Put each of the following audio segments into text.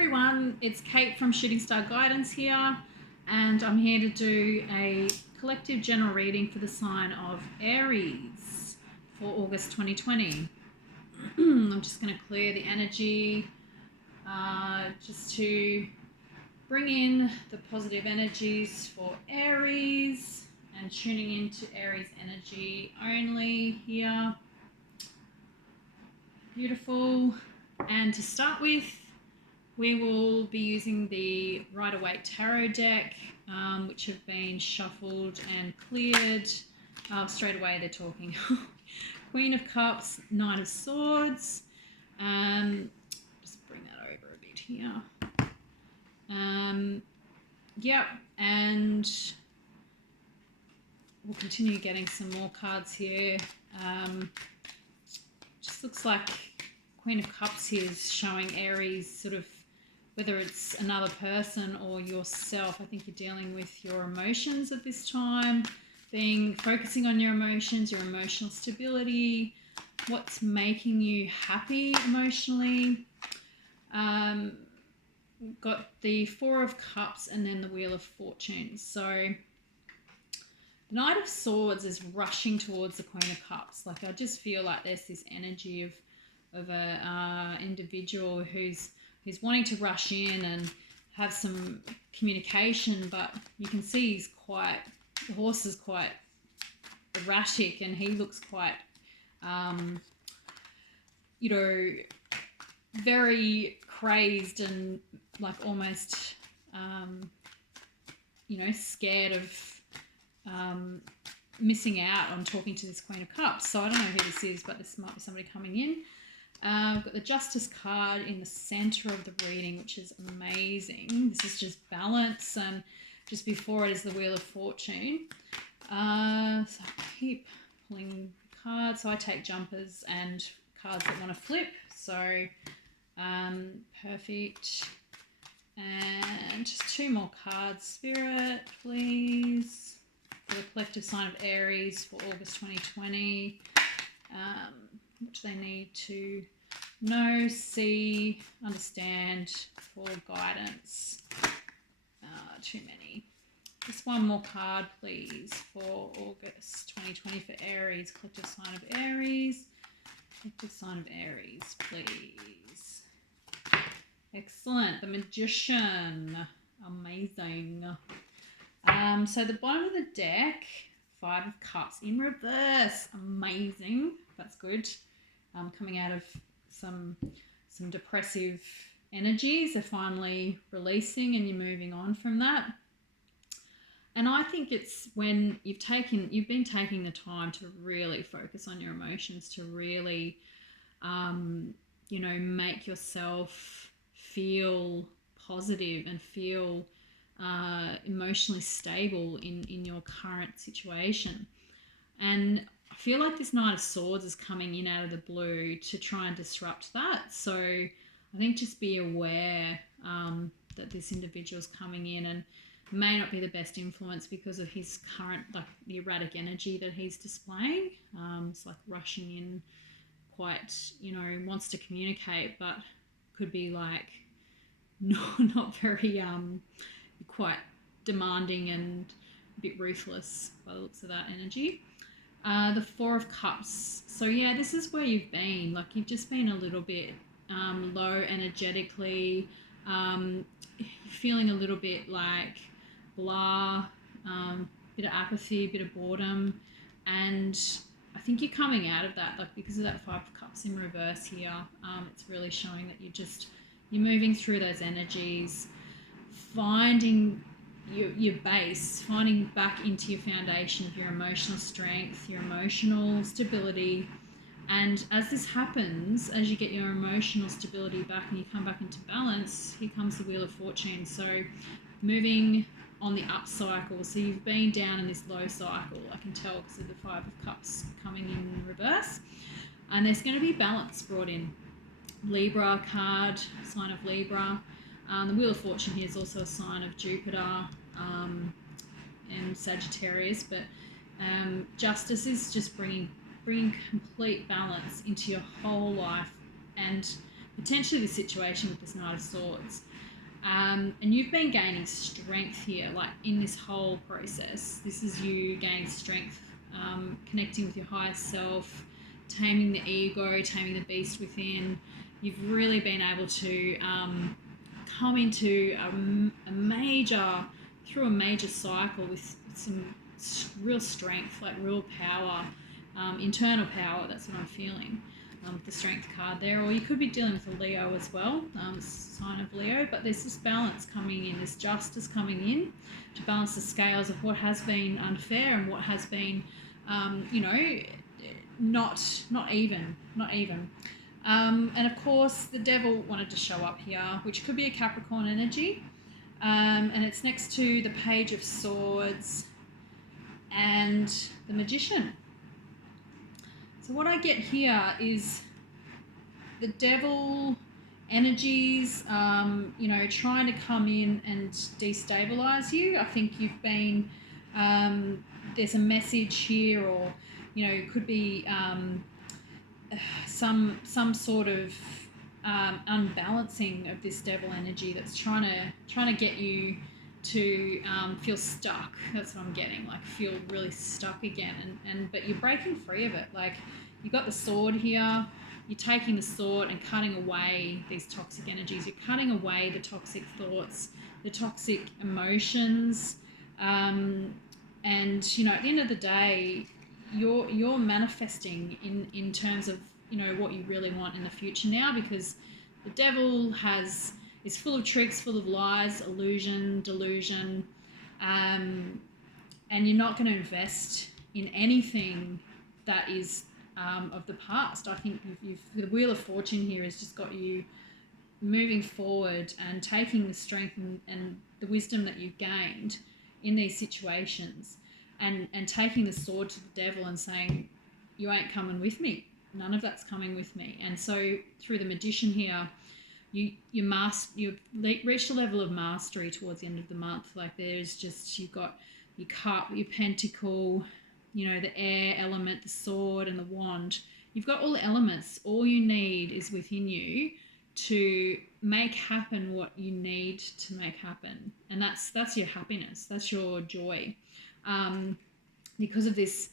everyone, it's Kate from Shooting Star Guidance here, and I'm here to do a collective general reading for the sign of Aries for August 2020. I'm just going to clear the energy just to bring in the positive energies for Aries and tuning into Aries energy only here. Beautiful. And to start with, we will be using the Rider-Waite Tarot deck, which have been shuffled and cleared. Straight away they're talking Queen of Cups, Knight of Swords. Just bring that over a bit here. Yep, and we'll continue getting some more cards here. Just looks like Queen of Cups here is showing Aries, sort of, whether it's another person or yourself. I think you're dealing with your emotions at this time, focusing on your emotions, your emotional stability, what's making you happy emotionally. Got the Four of Cups and then the Wheel of Fortune. So the Knight of Swords is rushing towards the Queen of Cups. Like, I just feel like there's this energy of a individual who's wanting to rush in and have some communication, but you can see the horse is quite erratic, and he looks quite, very crazed and like almost, scared of missing out on talking to this Queen of Cups. So I don't know who this is, but this might be somebody coming in. I've got the Justice card in the center of the reading, which is amazing. This is just balance, and just before it is the Wheel of Fortune. So I keep pulling cards. So I take jumpers and cards that want to flip. So perfect. And just two more cards, Spirit, please, for the collective sign of Aries for August 2020. Which they need to know, see, understand for guidance. Too many. Just one more card, please, for August 2020 for Aries. Collective sign of Aries. Collective sign of Aries, please. Excellent. The Magician. Amazing. So the bottom of the deck, Five of Cups in reverse. Amazing. That's good. Coming out of some depressive energies, are finally releasing and you're moving on from that. And I think it's when you've been taking the time to really focus on your emotions, to really, make yourself feel positive and feel emotionally stable in your current situation. And I feel like this Knight of Swords is coming in out of the blue to try and disrupt that. So I think just be aware that this individual is coming in and may not be the best influence because of his current, like, the erratic energy that he's displaying. It's like rushing in, quite, wants to communicate, but could be like not very, quite demanding and a bit ruthless by the looks of that energy. The Four of Cups. So yeah, this is where you've been. Like, you've just been a little bit low energetically, feeling a little bit like blah, bit of apathy, bit of boredom, and I think you're coming out of that, like, because of that Five of Cups in reverse here. It's really showing that you're moving through those energies, finding your base, finding back into your foundation of your emotional strength, your emotional stability. And as this happens, as you get your emotional stability back and you come back into balance, here comes the Wheel of Fortune. So moving on the up cycle. So you've been down in this low cycle, I can tell, because of the Five of Cups coming in reverse. And there's going to be balance brought in. Libra card, sign of Libra. The Wheel of Fortune here is also a sign of Jupiter and Sagittarius, but Justice is just bringing complete balance into your whole life and potentially the situation with this Knight of Swords. And you've been gaining strength here, like in this whole process. This is you gaining strength, connecting with your higher self, taming the ego, taming the beast within. You've really been able to come into a major cycle with some real strength, like real power, internal power. That's what I'm feeling. The strength card there, or you could be dealing with a Leo as well, sign of Leo, but there's this balance coming in, this justice coming in to balance the scales of what has been unfair and what has been, not even. And of course, the Devil wanted to show up here, which could be a Capricorn energy, and it's next to the Page of Swords and the Magician. So what I get here is the Devil energies, trying to come in and destabilize you. I think you've been, there's a message here, or, it could be some sort of unbalancing of this Devil energy that's trying to get you to feel stuck. That's what I'm getting, like feel really stuck again, but you're breaking free of it. Like, you've got the sword here, you're taking the sword and cutting away these toxic energies. You're cutting away the toxic thoughts, the toxic emotions, and at the end of the day, you're manifesting in terms of what you really want in the future now, because the Devil is full of tricks, full of lies, illusion, delusion, and you're not going to invest in anything that is of the past. I think the Wheel of Fortune here has just got you moving forward and taking the strength and the wisdom that you've gained in these situations, and taking the sword to the Devil and saying, you ain't coming with me. None of that's coming with me. And so through the Magician here, you've reached a level of mastery towards the end of the month. Like, there's just, you've got your cup, your pentacle, the air element, the sword and the wand. You've got all the elements. All you need is within you to make happen what you need to make happen. And that's your happiness. That's your joy. Because of this,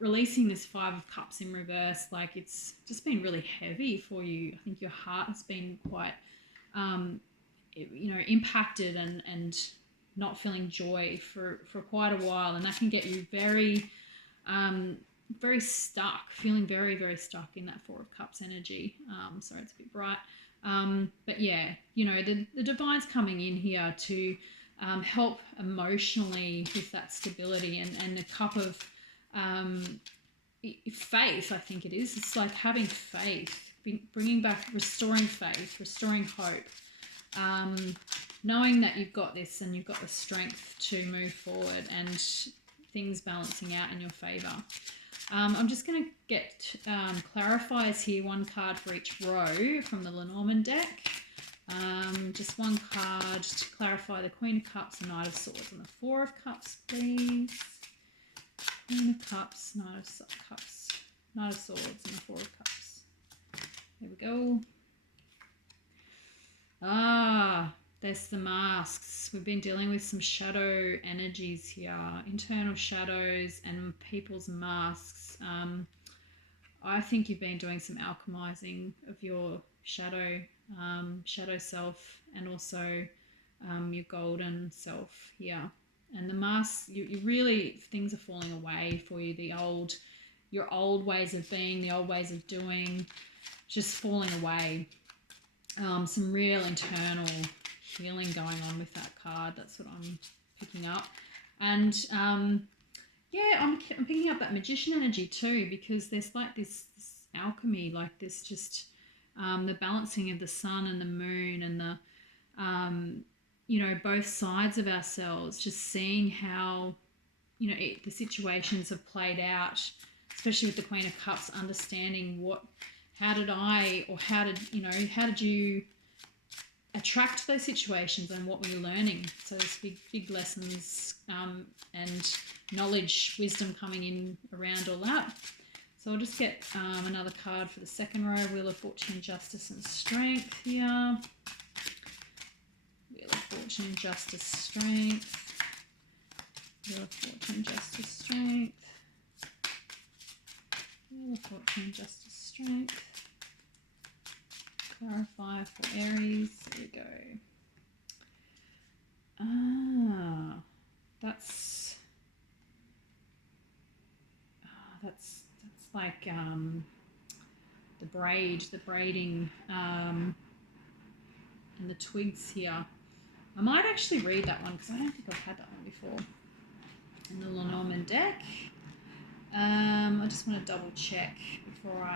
releasing this Five of Cups in reverse, like, it's just been really heavy for you. I think your heart has been quite, impacted and not feeling joy for quite a while. And that can get you very, very stuck, feeling very, very stuck in that Four of Cups energy. Sorry, it's a bit bright. But yeah, the Divine's coming in here to help emotionally with that stability, and the Cup of faith, I think it is. It's like having faith, bringing back, restoring faith, restoring hope, knowing that you've got this and you've got the strength to move forward, and things balancing out in your favour. I'm just going to get clarifiers here, one card for each row from the Lenormand deck. Just one card to clarify the Queen of Cups, Knight of Swords, and the Four of Cups, please. Queen of Cups, Knight of Cups, Knight of Swords, and the Four of Cups. There we go. There's the masks. We've been dealing with some shadow energies here, internal shadows and people's masks. I think you've been doing some alchemizing of your shadow self, and also your golden self here. And the masks, you really, things are falling away for you. Your old ways of being, the old ways of doing, just falling away. Some real internal healing going on with that card. That's what I'm picking up. And I'm picking up that Magician energy too, because there's like this alchemy, like this just the balancing of the sun and the moon, and the both sides of ourselves, just seeing how the situations have played out, especially with the Queen of Cups, understanding how did you attract those situations, and what were you learning? So there's big lessons and knowledge, wisdom coming in around all that. So I'll just get another card for the second row. Wheel of Fortune, Justice and Strength here. Wheel of Fortune, Justice, Strength. Wheel of Fortune, Justice, Strength. Wheel of Fortune, Justice, Strength. Clarify for Aries. Here we go. That's like the braiding and the twigs here. I might actually read that one because I don't think I've had that one before in the Lenormand deck. I just want to double check before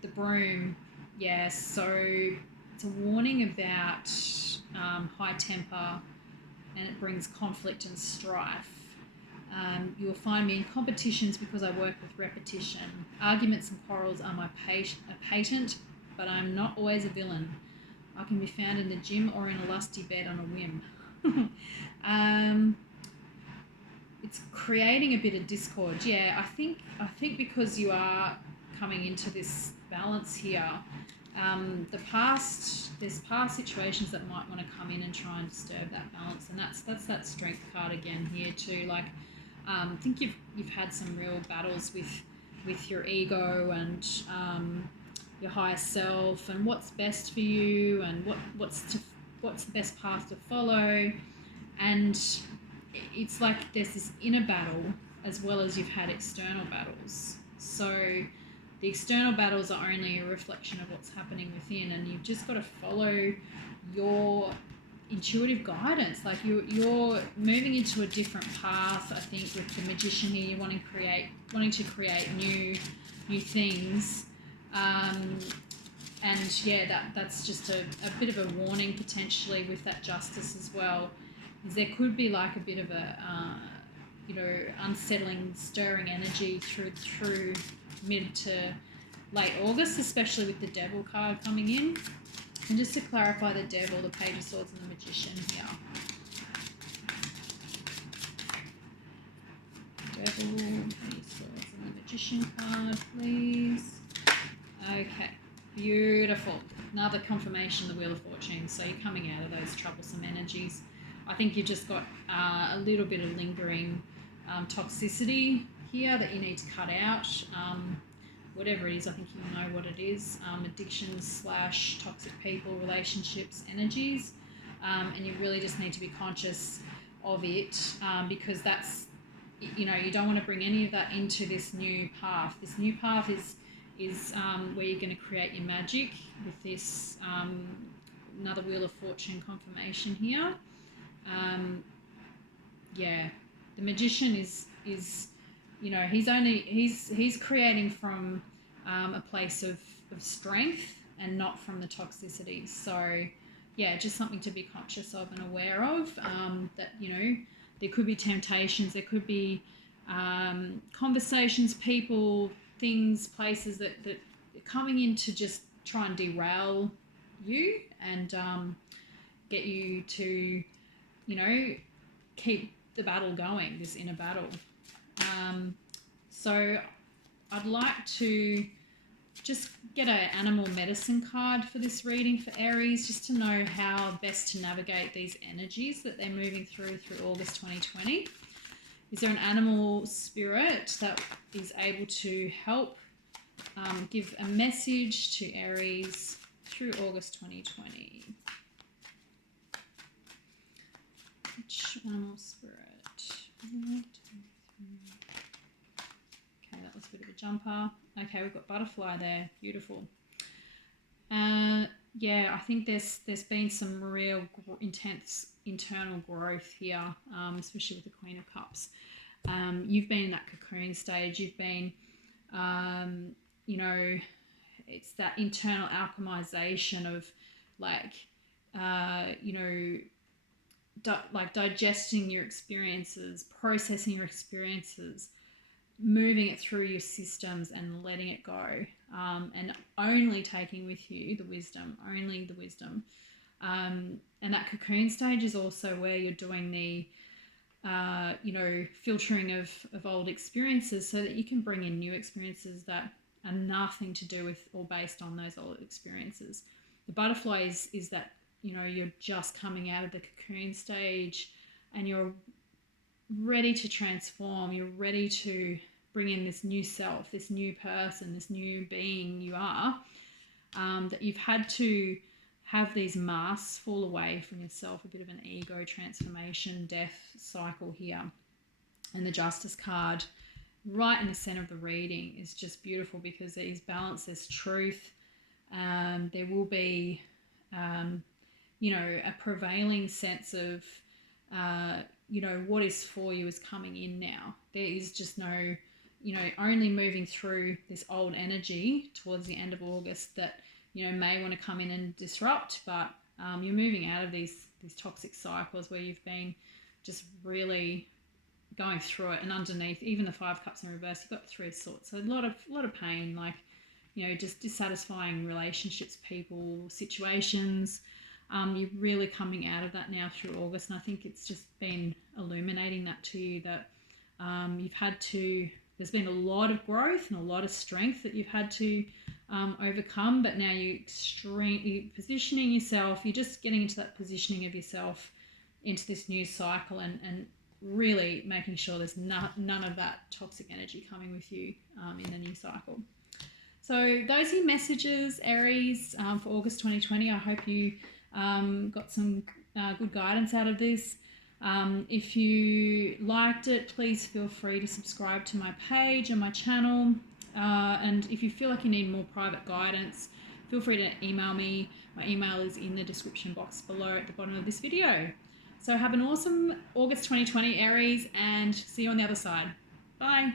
the broom. Yeah, so it's a warning about high temper, and it brings conflict and strife. You will find me in competitions because I work with repetition. Arguments and quarrels are my patent, but I'm not always a villain. I can be found in the gym or in a lusty bed on a whim. It's creating a bit of discord. Yeah, I think because you are coming into this balance here, there's past situations that might want to come in and try and disturb that balance, and that's that strength card again here too. Like, I think you've had some real battles with your ego and your higher self, and what's best for you, and what's the best path to follow, and it's like there's this inner battle as well as you've had external battles. So the external battles are only a reflection of what's happening within, and you've just got to follow your intuitive guidance. Like you're moving into a different path. I think with the Magician here, you're wanting to create new things, and yeah, that's just a bit of a warning potentially with that Justice as well. Is there could be like a bit of a unsettling, stirring energy through mid to late August, especially with the Devil card coming in. And just to clarify the Devil, the Page of Swords and the Magician here. Devil, Page of Swords and the Magician card, please. Okay, beautiful. Another confirmation, the Wheel of Fortune. So you're coming out of those troublesome energies. I think you've just got a little bit of lingering toxicity here that you need to cut out. Whatever it is, I think you know what it is. Addictions / toxic people, relationships, energies. And you really just need to be conscious of it because that's, you don't want to bring any of that into this new path. This new path is where you're going to create your magic with this another Wheel of Fortune confirmation here. The Magician is he's creating from a place of strength and not from the toxicity. So yeah, just something to be conscious of and aware of, that there could be temptations, there could be conversations, people, things, places that are coming in to just try and derail you and get you to keep the battle going, this inner battle. So I'd like to just get an animal medicine card for this reading for Aries, just to know how best to navigate these energies that they're moving through August 2020. Is there an animal spirit that is able to help give a message to Aries through August 2020? Which animal spirit? Okay, that was a bit of a jumper. Okay, we've got butterfly there. Beautiful. Yeah, I think there's been some real intense internal growth here, especially with the Queen of Cups. You've been in that cocoon stage. You've been, it's that internal alchemization of digesting your experiences, processing your experiences, moving it through your systems and letting it go, and only taking with you the wisdom, only the wisdom. And that cocoon stage is also where you're doing the you know, filtering of old experiences so that you can bring in new experiences that are nothing to do with or based on those old experiences. The butterfly is that, you know, you're just coming out of the cocoon stage and you're ready to transform. You're ready to bring in this new self, this new person, this new being you are, that you've had to have these masks fall away from yourself, a bit of an ego transformation, death cycle here. And the Justice card right in the center of the reading is just beautiful because there is balance, there's truth. There will be, you know, a prevailing sense of, you know, what is for you is coming in now. There is just no, you know, only moving through this old energy towards the end of August that, you know, may want to come in and disrupt, but you're moving out of these toxic cycles where you've been just really going through it, and underneath even the 5 cups in reverse, you've got 3 of swords. So a lot of pain, like, you know, just dissatisfying relationships, people, situations. You're really coming out of that now through August, and I think it's just been illuminating that to you, that there's been a lot of growth and a lot of strength that you've had to overcome, but now you're positioning yourself, you're just getting into that positioning of yourself into this new cycle, and really making sure there's none of that toxic energy coming with you in the new cycle. So those are your messages, Aries, for August 2020. I hope you got some good guidance out of this. If you liked it, please feel free to subscribe to my page and my channel. And if you feel like you need more private guidance, feel free to email me. My email is in the description box below at the bottom of this video. So have an awesome August 2020, Aries, and see you on the other side. Bye.